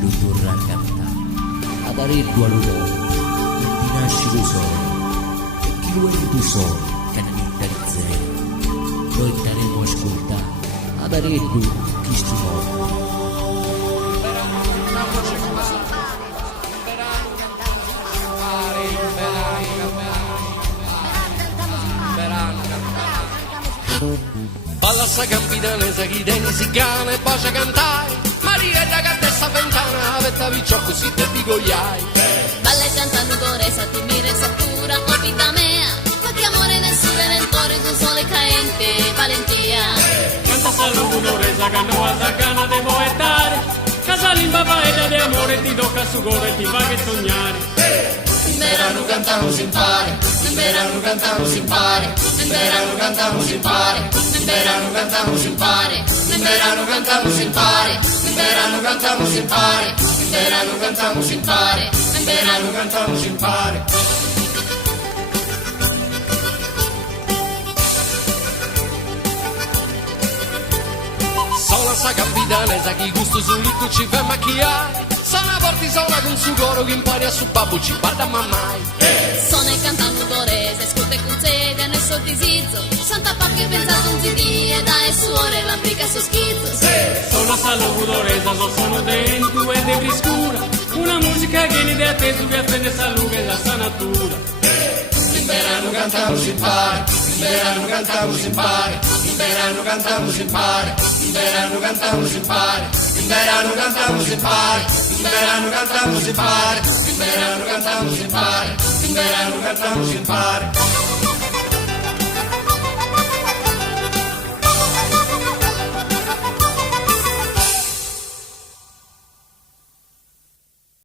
lo torna a cantare. Ad areddu all'uomo, non ti nasce lo sole, e chi lo è tu sole, che ne mentalizziamo. Noi staremo a ascoltare, ad areddu chi studiamo. Balla sta campidanesa chi tieni si cane e bacia cantai Marietta che testa ventana avetta viccio così te pigogliai Balla e canta nudoresa ti mira e satura o vita mea ma che amore nel sole nel cuore tu sole caente valentia Canta saludoresa che non ha gana de poetare Casa limba paeta di amore ti tocca su cuore e ti fa che sognare In verano cantamos sin pare, in verano cantamos sin pare, in verano cantamos sin pare, in verano cantamos sin pare, in verano cantamos sin pare, in verano cantamos sin pare, in verano cantamos sin pare, in verano cantamos sin pare. Sola sa capitanesa chi gusto sul litto ci fa macchiare Sana porti sola con su coro che impari a su babbo ci bada mammai Sono e canta nudoresa scuote con sede nel suo disizzo Santa Pacchia pensa un zidì e da e suore la briga su schizzo Sono saludoresa sono dentro e de briscura Una musica che ne dà te tu che offende saluga e la sua natura In verano cantamos sin pare, in verano cantamos sin pare, in verano cantamos sin pare, in verano cantamos sin pare, in verano cantamos sin pare, in verano cantamos sin pare, in verano cantamos sin pare, in verano cantamos sin pare.